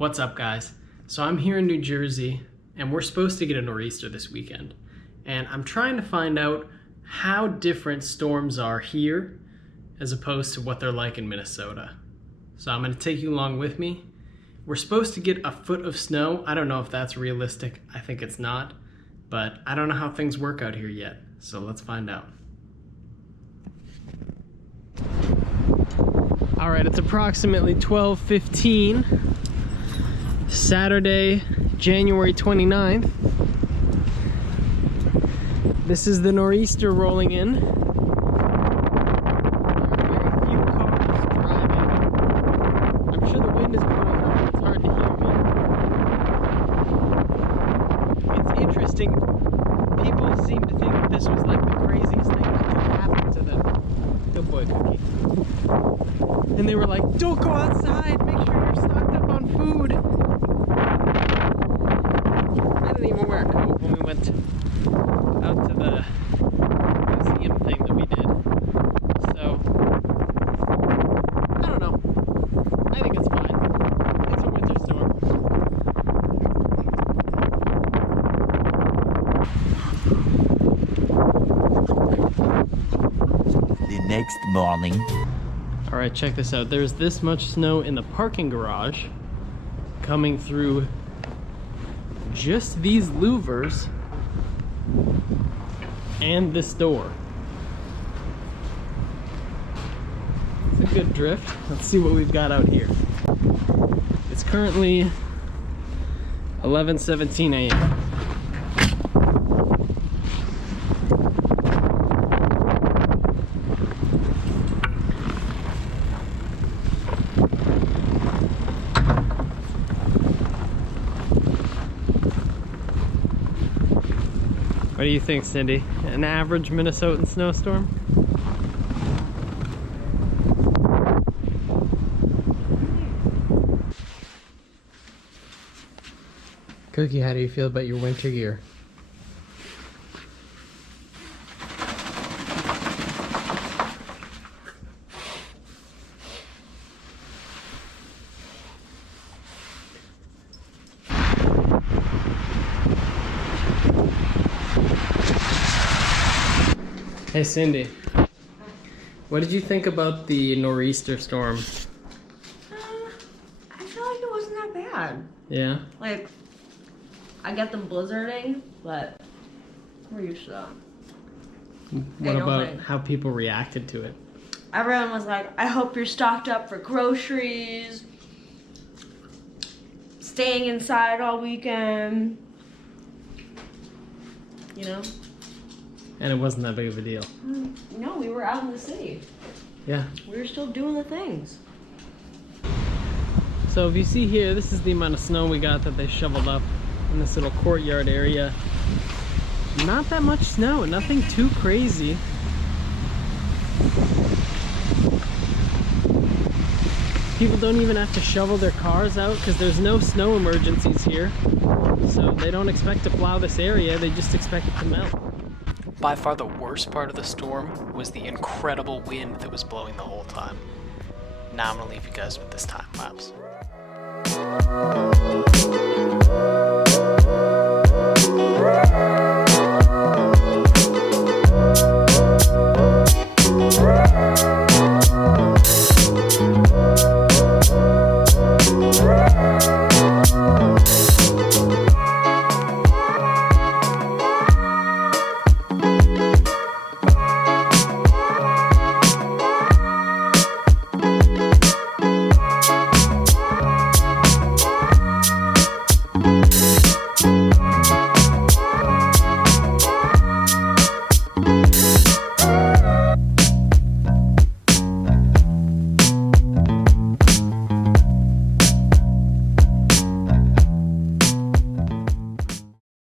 What's up, guys? So I'm here in New Jersey and we're supposed to get a nor'easter this weekend. And I'm trying to find out how different storms are here as opposed to what they're like in Minnesota. So I'm gonna take you along with me. We're supposed to get a foot of snow. I don't know if that's realistic. I think it's not, but I don't know how things work out here yet. So let's find out. All right, it's approximately 12:15. Saturday, January 29th. This is the nor'easter rolling in. There are very few cars driving. I'm sure the wind is blowing up, it's hard to hear me. It's interesting. People seem to think that this was like the craziest thing that could happen to them. Good boy, Cookie. And they were like, don't go outside, make sure you're stocked up on food. I didn't even wear a coat when we went out to the museum thing that we did. So, I don't know. I think it's fine. It's a winter storm. The next morning. Alright, check this out. There's this much snow in the parking garage coming through just these louvers and this door. It's a good drift. Let's see what we've got out here. It's currently 11:17 a.m. What do you think, Cindy? An average Minnesotan snowstorm? Cookie, how do you feel about your winter gear? Hey Cindy, what did you think about the nor'easter storm? I feel like it wasn't that bad. Yeah? Like, I get them blizzarding, but we're used to that. What about how people reacted to it? Everyone was like, I hope you're stocked up for groceries, staying inside all weekend, you know? And it wasn't that big of a deal. No, we were out in the city. Yeah. We were still doing the things. So if you see here, this is the amount of snow we got that they shoveled up in this little courtyard area. Not that much snow, nothing too crazy. People don't even have to shovel their cars out because there's no snow emergencies here. So they don't expect to plow this area, they just expect it to melt. By far the worst part of the storm was the incredible wind that was blowing the whole time. Now I'm gonna leave you guys with this time lapse.